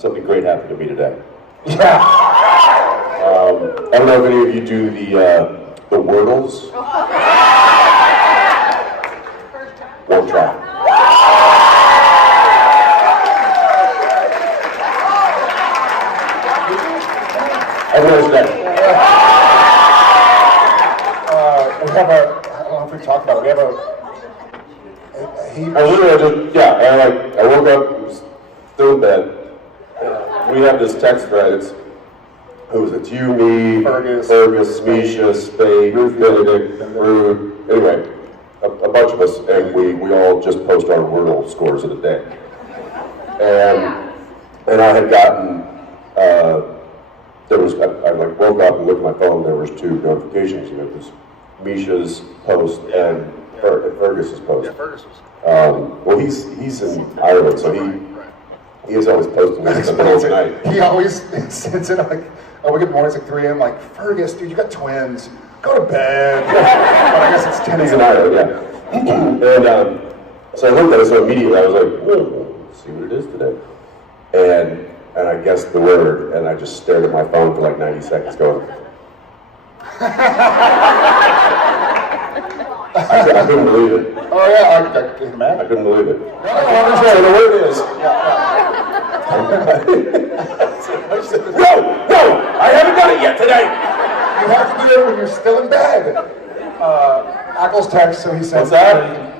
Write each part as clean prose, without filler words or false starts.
something great happened to me today. Yeah. I don't know if any of you do the Wordles. Won't try. Everyone's ready. We have a, I don't know if we've talked about it, we have I woke up, was still in bed. We have this text thread. It's you, me, Fergus, Misha, Spade, Benedict, Rude, anyway, a bunch of us, and we all just post our Wordle scores of the day. And I had gotten, I woke up and looked at my phone, there was 2 notifications, and it was Misha's post and Fergus's post. Yeah, Fergus was. Well, he's in Ireland, so he is always posting this in the middle of the night. He always sends in like, oh, we get mornings like 3 a.m. like, Fergus, dude, you got twins. Go to bed. But I guess it's 10 He's in a.m. Ireland, yeah. And so I looked at it, so immediately I was like, let's see what it is today. And I guessed the word, and I just stared at my phone for like 90 seconds going, I couldn't believe it. Oh yeah, I can imagine. I couldn't believe it. No, So the word is, no, I haven't done it yet today. you have to do it when you're still in bed. Ackles text, so he says. What's that?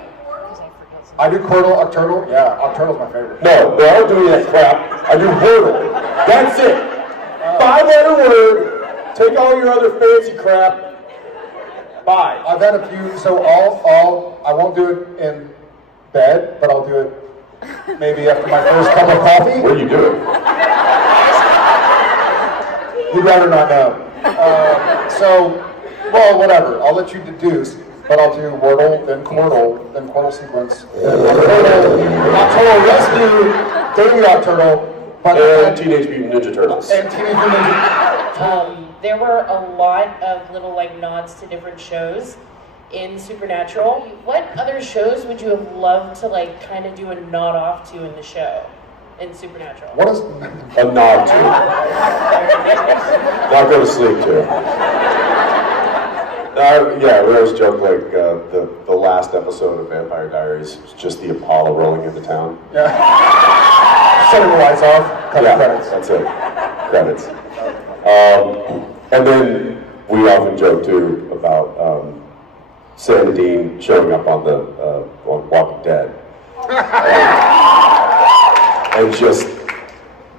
I do Cordal, Octurnal. Yeah, Octurnal's my favorite. No, I don't do any of that crap. I do Wordle. That's it. 5-letter word. Take all your other fancy crap. Bye. I've had a few, so I won't do it in bed, but I'll do it maybe after my first cup of coffee. What do you do? You'd rather not know. Well, whatever. I'll let you deduce, but I'll do Wordle, then Cordal sequence, then Nocturnal Rescue, Daily Nocturnal, and Teenage Mutant Ninja Turtles. And Teenage Mutant Ninja Turtles. There were a lot of little nods to different shows in Supernatural. What other shows would you have loved to kind of do a nod off to in the show in Supernatural? What is a nod to? Not go to sleep to. Yeah, we always joke the last episode of Vampire Diaries was just the Apollo rolling into town. Yeah. Setting the lights off, cut the credits. That's it. Credits. And then we often joke too about Sam and Dean showing up on Walking Dead and just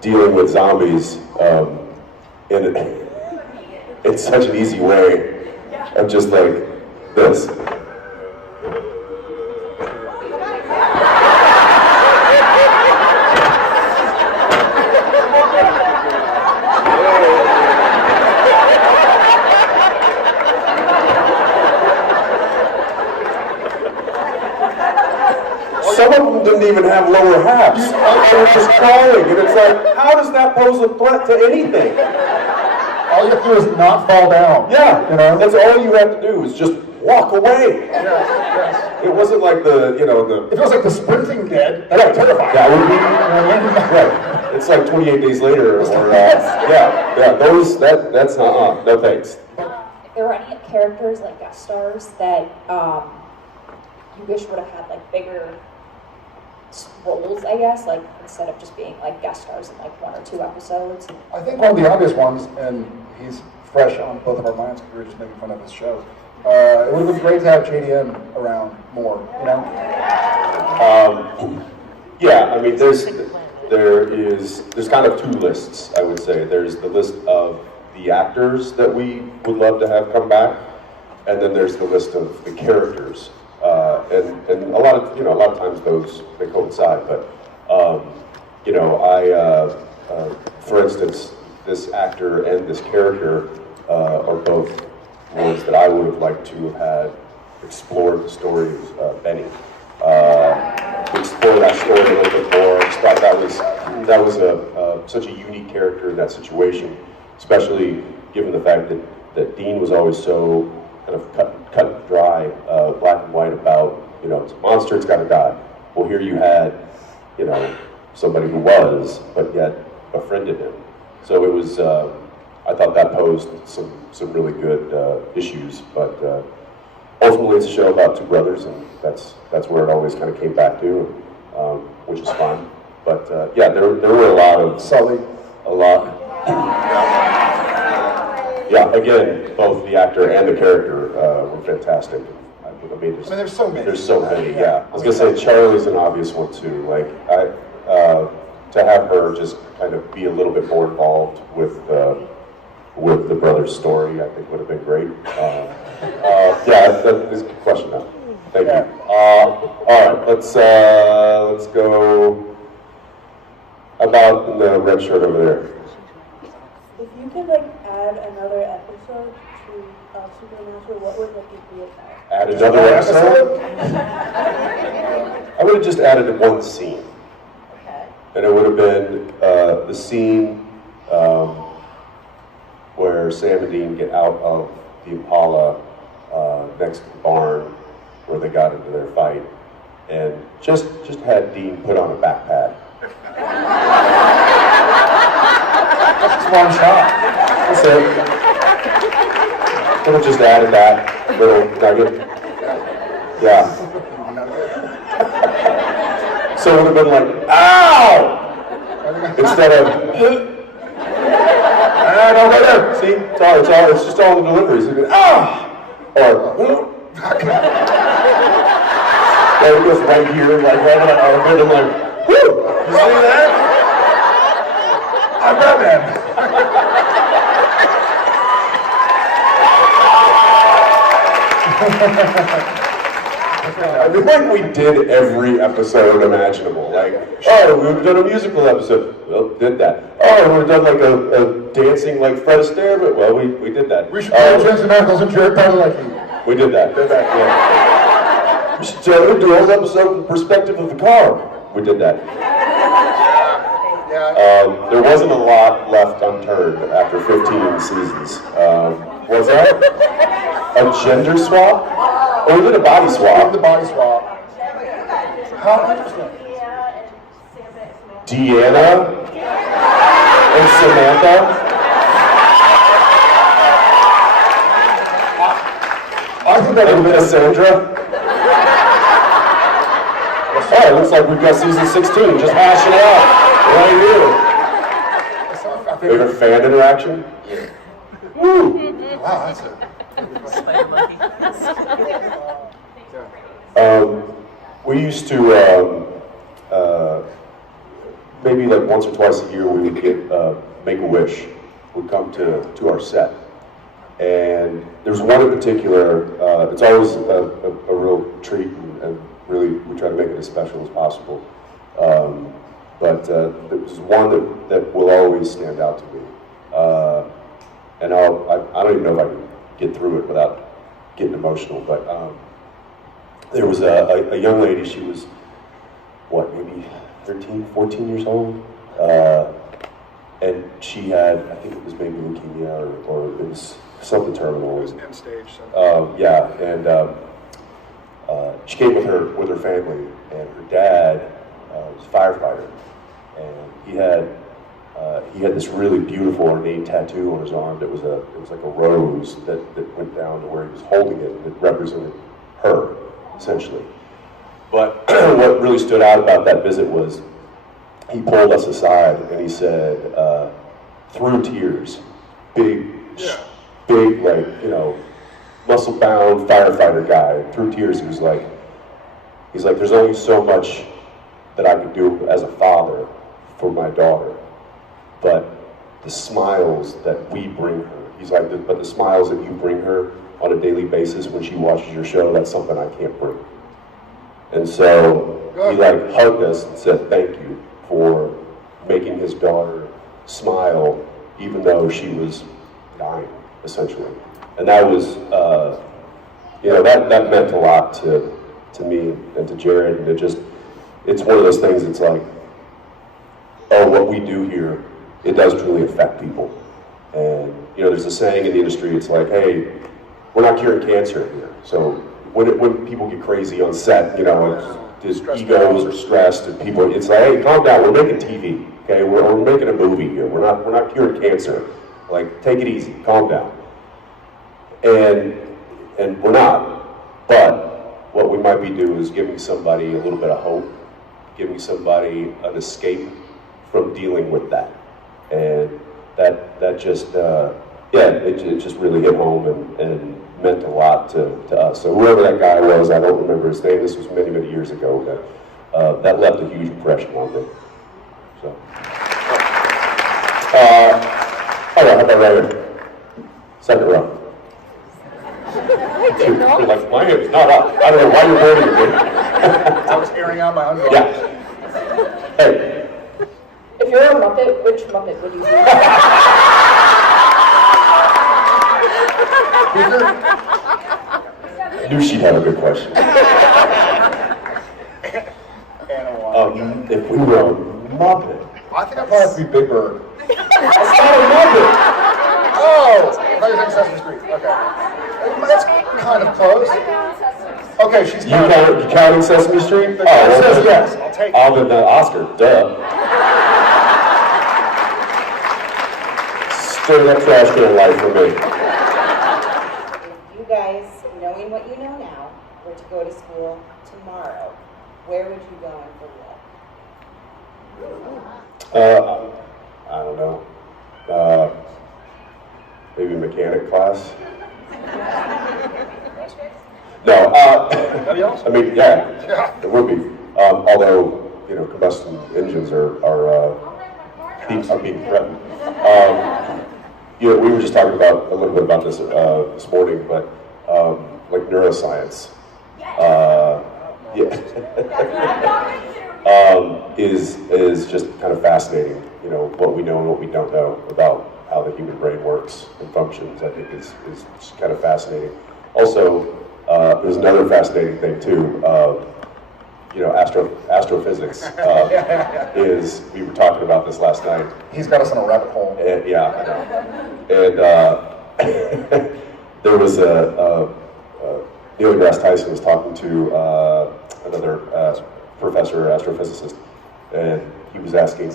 dealing with zombies in such an easy way of just like this. Some of them didn't even have lower halves. They were just crawling, and it's like, how does that pose a threat to anything? All you have to do is not fall down. Yeah, you know? that's all you have to do is just walk away. Yes. It wasn't like the. It was like the sprinting dead. That's terrifying. That would be right. It's like 28 days later, or that's not. No thanks. If there were any characters like guest stars that you wish would have had bigger roles, I guess, instead of just being guest stars in 1 or 2 episodes. I think one of the obvious ones, and he's fresh on both of our minds because we were just making fun of his show. It would have been great to have JDM around more, you know? Yeah, I mean, there's kind of 2 lists, I would say. There's the list of the actors that we would love to have come back, and then there's the list of the characters. And a lot of times those they coincide. But for instance, this actor and this character are both ones that I would have liked to have had explored the story of Benny. Explore that story a little bit more. I just thought that was such a unique character in that situation, especially given the fact that Dean was always so kind of cut and dry, black and white about, it's a monster, it's got to die. Well, here you had, somebody who was, but yet befriended him. So it was, I thought that posed some really good issues, but ultimately it's a show about two brothers, and that's where it always kind of came back to, which is fun. But yeah, there were a lot of, a lot. Yeah, again, both the actor and the character were fantastic. I mean, there's so many. There's so many, yeah. I was gonna say Charlie's an obvious one too. Like, to have her just kind of be a little bit more involved with the brothers' story, I think would have been great. Yeah, that is a good question now. Thank you. All right, let's go. About the red shirt over there. If you could like add another episode to Supernatural, what would it be about? Add another episode? I would have just added one scene. Okay. And it would have been the scene where Sam and Dean get out of the Impala next to the barn where they got into their fight, and just had Dean put on a backpack. That's one shot. That's it. Could have just added that little nugget. Yeah. So it would have been like, ow! Instead of, no, right there. See, it's just all the deliveries. It'd be, ah! Or, yeah, it goes right here, like right on our bit. I'm like, whoo! You see that? I'm Batman. I mean, like we did every episode imaginable. Like, oh, we've done a musical episode. Well, did that. Oh, we've done like a dancing like Fred Astaire, but well, we did that. We should play Jensen, Ackles, and Jared Padalecki. We did that. Yeah. We should do a whole episode from the perspective of the car. We did that. There wasn't a lot left unturned after 15 seasons. Was that a gender swap? Or we did a body swap? The body swap. How interesting. Deanna and Samantha. I think that would have been a Sandra. Oh, it looks like we've got season 16. Just hash it out right here. Favorite fan interaction? Woo! Wow, that's it. We used to maybe like once or twice a year we would get Make-A-Wish would come to our set, and there's one in particular. It's always a real treat, and really we try to make it as special as possible. But there's one that will always stand out to me, and I don't even know if I can get through it without getting emotional, but. There was a young lady, she was, what, maybe 13, 14 years old? And she had, I think it was maybe leukemia or it was something terminal. It was end stage. Yeah, and she came with her family, and her dad was a firefighter. And he had this really beautiful ornate tattoo on his arm that was like a rose that went down to where he was holding it, and it represented her. Essentially. But what really stood out about that visit was he pulled us aside and he said, through tears, big, like, muscle-bound firefighter guy, through tears, he's like, there's only so much that I could do as a father for my daughter, but the smiles that we bring her, he's like, but the smiles that you bring her on a daily basis when she watches your show, that's something I can't bring. And so he like hugged us and said thank you for making his daughter smile even though she was dying, essentially. And that was, that meant a lot to me and to Jared, and it's one of those things that's like, oh, what we do here, it does truly affect people. And, there's a saying in the industry, it's like, hey, we're not curing cancer here. So when people get crazy on set, egos are stressed and people, it's like, hey, calm down, we're making TV, okay? We're making a movie here. We're not curing cancer. Like, take it easy, calm down. And we're not. But what we might be doing is giving somebody a little bit of hope, giving somebody an escape from dealing with that. And that just, it just really hit home and meant a lot to us. So whoever that guy was, I don't remember his name, this was many, many years ago, but that left a huge impression on me. So. All right, how about right here? Second row. You're like, my hand's not up. I don't know why you're holding it. I was airing out my underarms. Yeah. Hey. If you're a Muppet, which Muppet would you be? I knew she'd have a good question. If we were a Muppet. I think I'd probably have to be Big Bird. That's not a Muppet. Oh! I thought you were saying Sesame Street. Okay. That's kind of close. Okay, she's You counting Sesame Street? The guy says yes. I'll take it. I'll the Oscar, duh. Straight up trash can life for me. If you guys, knowing what you know now, were to go to school tomorrow, where would you go and for what? I don't know. Maybe mechanic class. No. I mean, yeah, it would be. Although, combustion engines are being threatened. We were just talking about a little bit about this this morning, but like neuroscience, is just kind of fascinating. What we know and what we don't know about how the human brain works and functions. I think is just kind of fascinating. Also, there's another fascinating thing too. Astrophysics is. We were talking about this last night. He's got us in a rabbit hole. And, yeah, I know. And there was Neil deGrasse Tyson was talking to another professor, astrophysicist, and he was asking,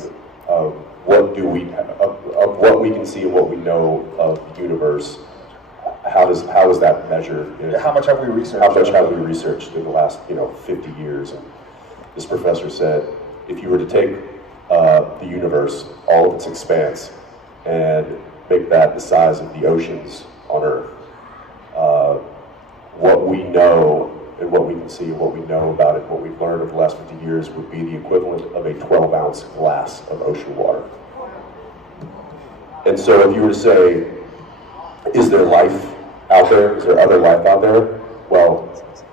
what we can see and what we know of the universe. How is that measured? How much have we researched? How much have we researched in the last 50 years? And this professor said, if you were to take the universe, all of its expanse, and make that the size of the oceans on Earth, what we know and what we can see and what we know about it, what we've learned over the last 50 years would be the equivalent of a 12-ounce glass of ocean water. And so if you were to say, is there life out there? Is there other life out there? Well,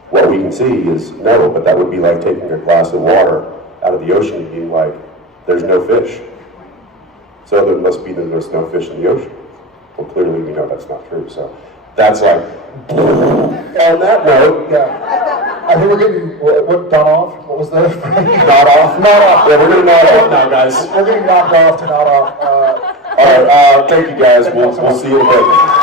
what we can see is no, but that would be like taking a glass of water out of the ocean and being like, there's no fish. So there must be that there's no fish in the ocean. Well, clearly we know that's not true. So that's like, on that note. Yeah. I think we're getting, what, done off? What was the? Not off? Not off. Yeah, we're going to nod off now, guys. We're getting knocked off to not off. All right, thank you guys. We'll see you in a bit.